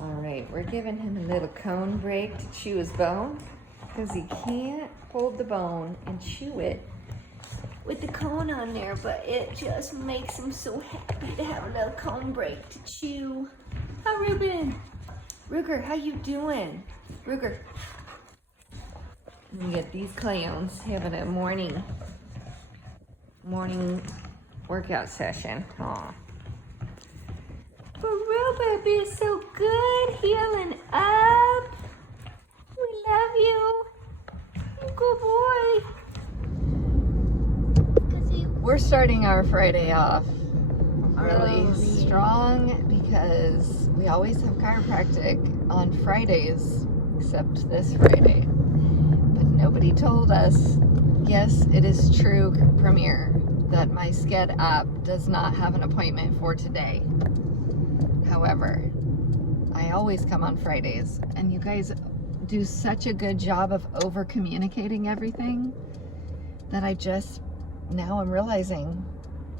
All right, we're giving him a little cone break to chew his bone because he can't hold the bone and chew it with the cone on there, but it just makes him so happy to have a little cone break to chew. Hi, Ruben. Ruger, how you doing? Ruger. We get these clowns having a morning workout session. Aw. But Ruben is so good, healing up. We love you. Good boy. We're starting our Friday off really strong because we always have chiropractic on Fridays, except this Friday. But nobody told us, yes, it is true, Premier, that my Sked app does not have an appointment for today. However, I always come on Fridays, and you guys do such a good job of over communicating everything that now I'm realizing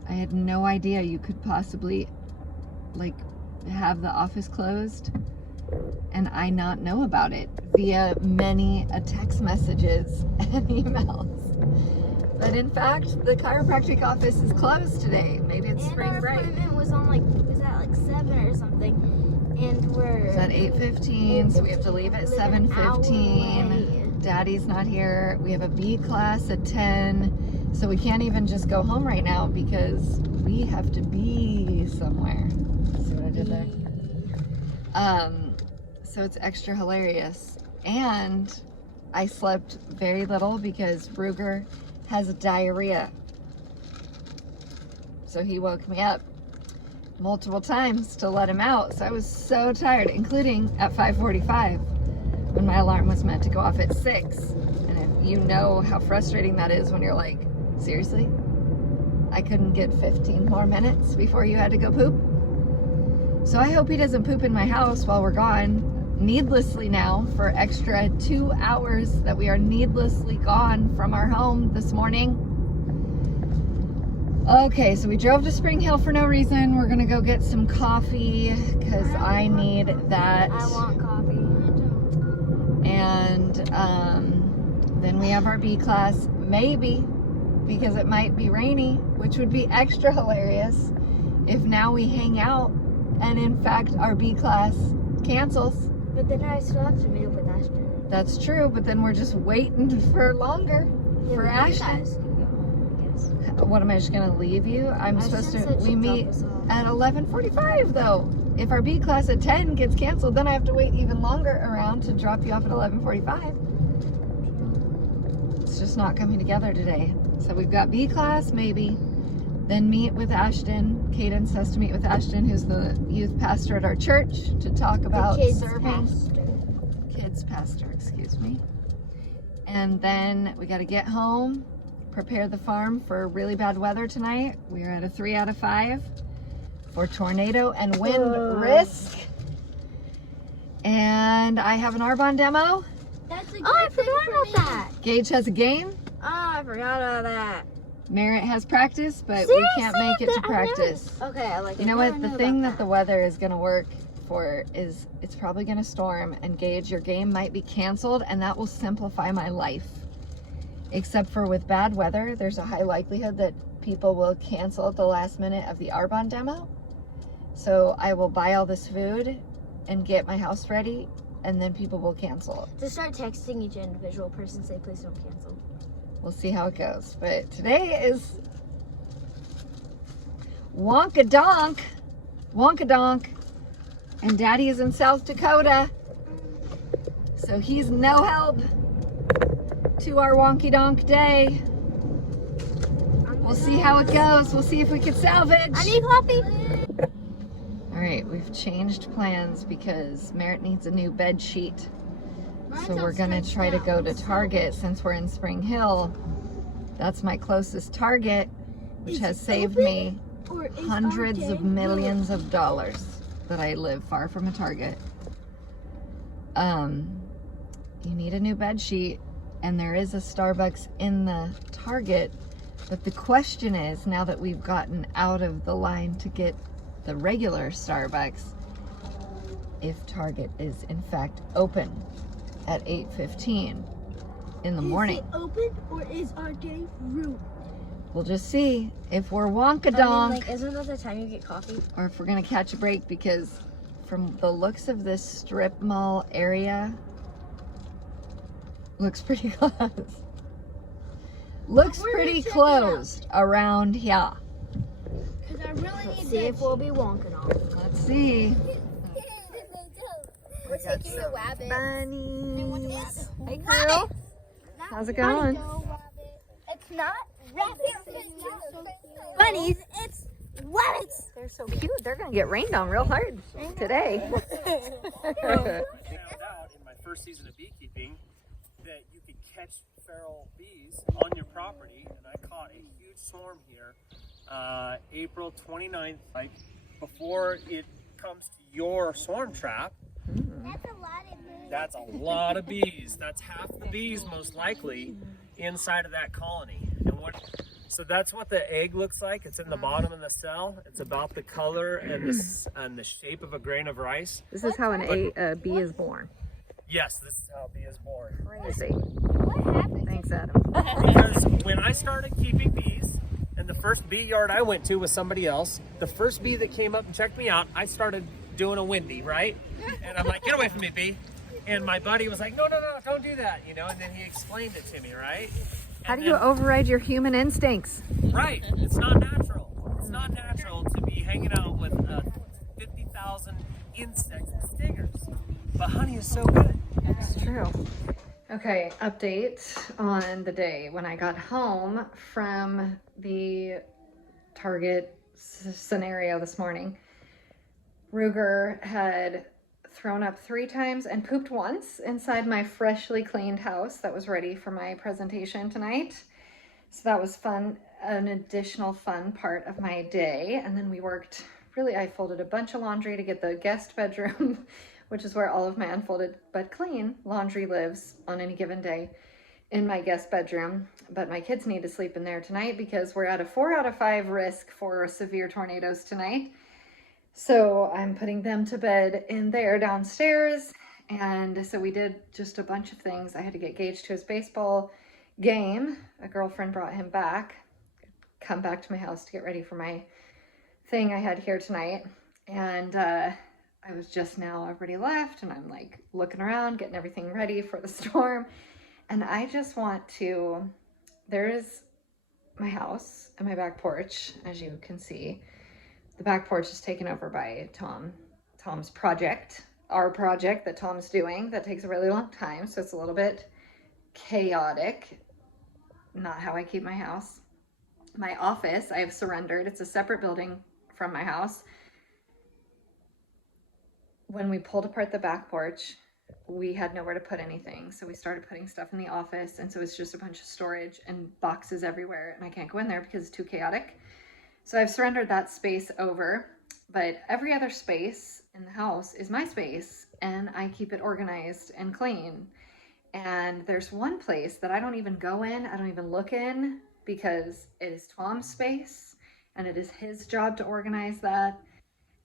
I had no idea you could possibly have the office closed and I not know about it via many text messages and emails. But in fact, the chiropractic office is closed today. Maybe it's spring break. Our appointment was at 7 or something, and It's at 8:15, so we have to leave at 7:15. Daddy's not here. We have a B class at 10, so we can't even just go home right now because we have to be somewhere. See what I did there? So it's extra hilarious. And I slept very little because Ruger has diarrhea. So he woke me up multiple times to let him out. So I was so tired, including at 5:45 when my alarm was meant to go off at 6. And if you know how frustrating that is when you're like, seriously? I couldn't get 15 more minutes before you had to go poop? So I hope he doesn't poop in my house while we're gone, needlessly now, for extra 2 hours that we are needlessly gone from our home this morning. Okay, so we drove to Spring Hill for no reason. We're gonna go get some coffee because I need that. I want coffee. And then we have our B class, maybe, because it might be rainy, which would be extra hilarious if now we hang out and in fact our B class cancels. But then I still have to meet up with Ashton. That's true, but then we're just waiting for longer for Ashton. What, am I just gonna leave you? We meet at 11:45 though. If our B class at 10 gets canceled, then I have to wait even longer around to drop you off at 11:45. It's just not coming together today. So we've got B class, maybe, then meet with Ashton. Cadence has to meet with Ashton, who's the youth pastor at our church, to talk about serving. Kids pastor, excuse me. And then we got to get home, prepare the farm for really bad weather tonight. We are at a 3 out of 5 for tornado and wind risk. And I have an Arbonne demo. I forgot about that. Gage has a game. Oh, I forgot about that. Merritt has practice, but we can't make it to practice. Okay, I like it. You know what? The thing that the weather is going to work for is it's probably going to storm, and Gage, your game might be canceled, and that will simplify my life. Except for with bad weather, there's a high likelihood that people will cancel at the last minute of the Arbonne demo. So I will buy all this food and get my house ready, and then people will cancel. Just start texting each individual person, say please don't cancel. We'll see how it goes. But today is Wonkadonk, and Daddy is in South Dakota, so he's no help to our wonky donk day. We'll see how it goes. We'll see if we can salvage. I need coffee. All right, we've changed plans because Merritt needs a new bed sheet. So we're gonna try to go to Target since we're in Spring Hill. That's my closest Target, which has saved me hundreds of millions of dollars that I live far from a Target. You need a new bed sheet, and there is a Starbucks in the Target, but the question is, now that we've gotten out of the line to get the regular Starbucks, if Target is in fact open at 8:15 in the morning. Is it open or is our day ruined? We'll just see if we're wonkadonk Isn't that the time you get coffee? or if we're gonna catch a break, because from the looks of this strip mall area, looks pretty close. Looks pretty closed around here. Because I really need to see if we'll be wonking off. Let's see. We're taking the rabbit. Bunnies. Hey girl. How's it going? It's not rabbits. Bunnies, it's rabbits. They're so cute. They're gonna get rained on real hard today. I found out in my first season of beekeeping that you could catch feral bees on your property, and I caught a huge swarm here April 29th, like before it comes to your swarm trap. That's a lot of bees. That's a lot of bees. That's half the bees most likely inside of that colony. So that's what the egg looks like. It's in the bottom of the cell. It's about the color and the shape of a grain of rice. This is how a bee is born. Yes, this is how a bee is born. Crazy. What happened? Thanks, Adam. Because when I started keeping bees, and the first bee yard I went to was somebody else, the first bee that came up and checked me out, I started doing a Wendy, right? And I'm like, get away from me, bee. And my buddy was like, no, don't do that, you know? And then he explained it to me, right? How do you override your human instincts? Right, it's not natural. It's not natural to be hanging out with 50,000 insects and stingers. But honey is so good. It's true. Okay, update on the day when I got home from the Target scenario this morning. Ruger had thrown up 3 times and pooped once inside my freshly cleaned house that was ready for my presentation tonight. So that was fun, an additional fun part of my day. And then we worked, really, I folded a bunch of laundry to get the guest bedroom, which is where all of my unfolded but clean laundry lives on any given day, in my guest bedroom. But my kids need to sleep in there tonight because we're at a 4 out of 5 risk for severe tornadoes tonight. So I'm putting them to bed in there downstairs. And so we did just a bunch of things. I had to get Gage to his baseball game. A girlfriend brought him back, come back to my house to get ready for my thing I had here tonight. And I was just now, everybody left, and I'm like looking around, getting everything ready for the storm. And I just want to, there's my house and my back porch, as you can see. The back porch is taken over by Tom's project, our project that Tom's doing that takes a really long time. So it's a little bit chaotic. Not how I keep my house. My office, I have surrendered. It's a separate building from my house. When we pulled apart the back porch, we had nowhere to put anything. So we started putting stuff in the office. And so it's just a bunch of storage and boxes everywhere. And I can't go in there because it's too chaotic. So I've surrendered that space over, but every other space in the house is my space, and I keep it organized and clean. And there's one place that I don't even go in, I don't even look in, because it is Tom's space, and it is his job to organize that,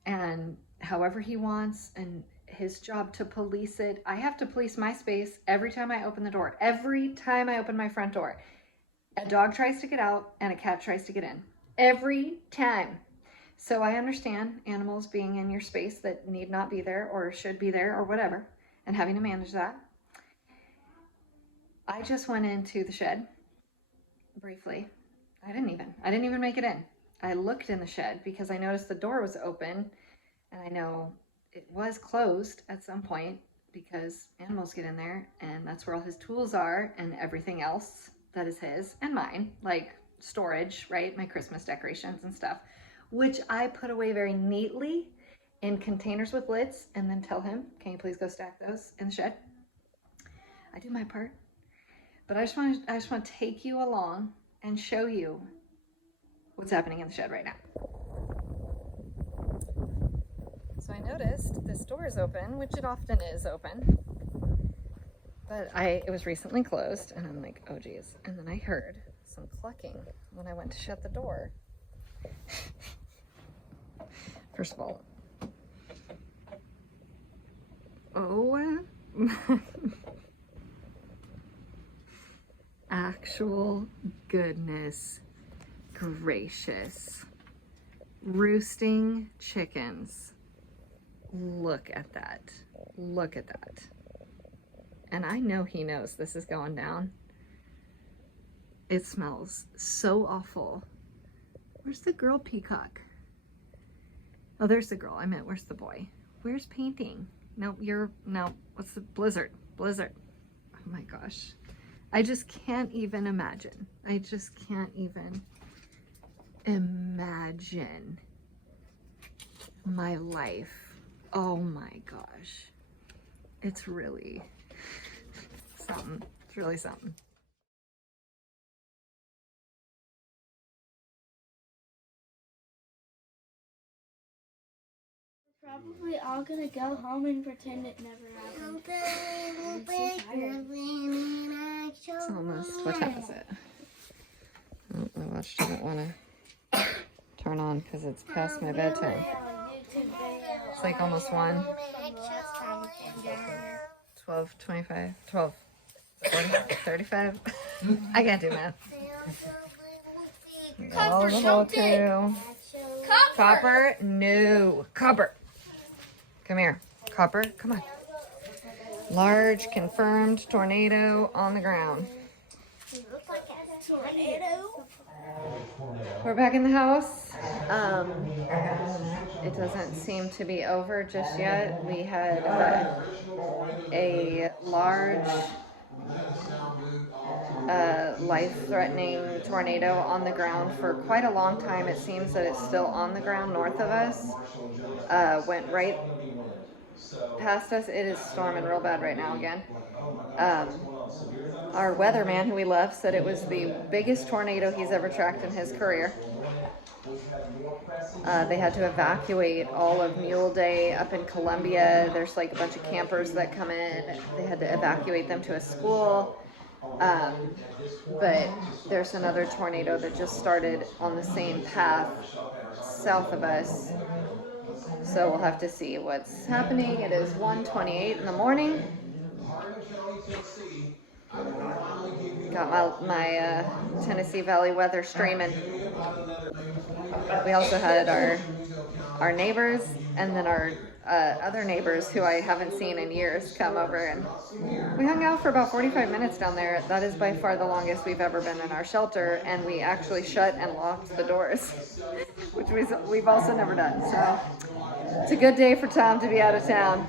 and however he wants, and his job to police it. I have to police my space every time I open the door. Every time I open my front door, a dog tries to get out, and a cat tries to get in. Every time. So I understand animals being in your space that need not be there or should be there or whatever, and having to manage that. I just went into the shed briefly. I didn't even make it in. I looked in the shed because I noticed the door was open, and I know it was closed at some point because animals get in there, and that's where all his tools are and everything else that is his and mine, like storage, right? My Christmas decorations and stuff, which I put away very neatly in containers with lids, and then tell him, can you please go stack those in the shed? I do my part. But I just want to take you along and show you what's happening in the shed right now. So I noticed this door is open, which it often is open, but it was recently closed, and I'm like, oh geez. And then I heard some clucking when I went to shut the door. First of all, Oh, actual goodness gracious. Roosting chickens. Look at that. Look at that. And I know he knows this is going down. It smells so awful. Where's the girl peacock? Oh, there's the girl. I meant, where's the boy? Where's painting? No, what's the blizzard? Blizzard. Oh my gosh. I just can't even imagine. I just can't even imagine my life. Oh my gosh. It's really something. It's really something. Probably all gonna go home and pretend it never happened. It's almost, what time is it? Oh, my watch doesn't want to turn on because it's past my bedtime. It's like almost 1. 12, 25, 12, 40, 35. I can't do math. All the whole crew. Copper? No. Copper. Come here. Copper, come on. Large confirmed tornado on the ground. We're back in the house. It doesn't seem to be over just yet. We had a large life-threatening tornado on the ground for quite a long time. It seems that it's still on the ground north of us. Went right past us. It is storming real bad right now again. Our weatherman, who we love, said it was the biggest tornado he's ever tracked in his career. They had to evacuate all of Mule Day up in Columbia. There's like a bunch of campers that come in. They had to evacuate them to a school. But there's another tornado that just started on the same path south of us. So we'll have to see what's happening. It is 1:28 in the morning. Got my Tennessee Valley weather streaming. We also had our neighbors and then our other neighbors who I haven't seen in years come over, and we hung out for about 45 minutes down there. That is by far the longest we've ever been in our shelter, and we actually shut and locked the doors, which we've also never done. So it's a good day for Tom to be out of town.